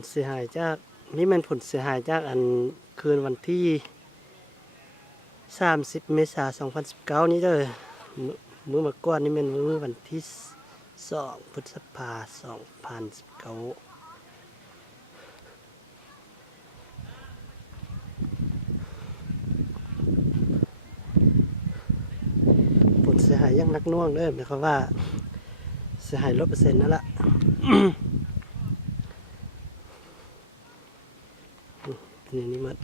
ลเสียหายจากนี่มันผลเสียหายจากอันคืนวันที่30 เมษายน 2019 นี้เด้อมื้อเมื่อก่อนนี่มันมื้อวันที่2 พฤษภาคม 2019ผลเสียหายอย่างหนักหน่วงเด้อหมายความว่าเสียหาย100%นั่นล่ะ นี่หมด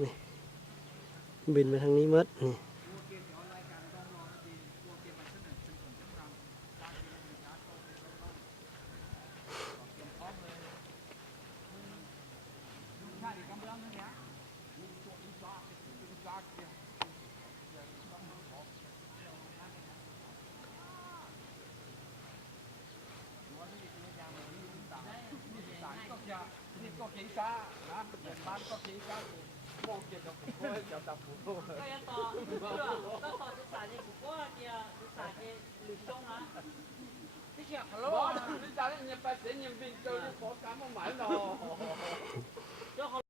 นี่บินมาทางนี้หมดนี่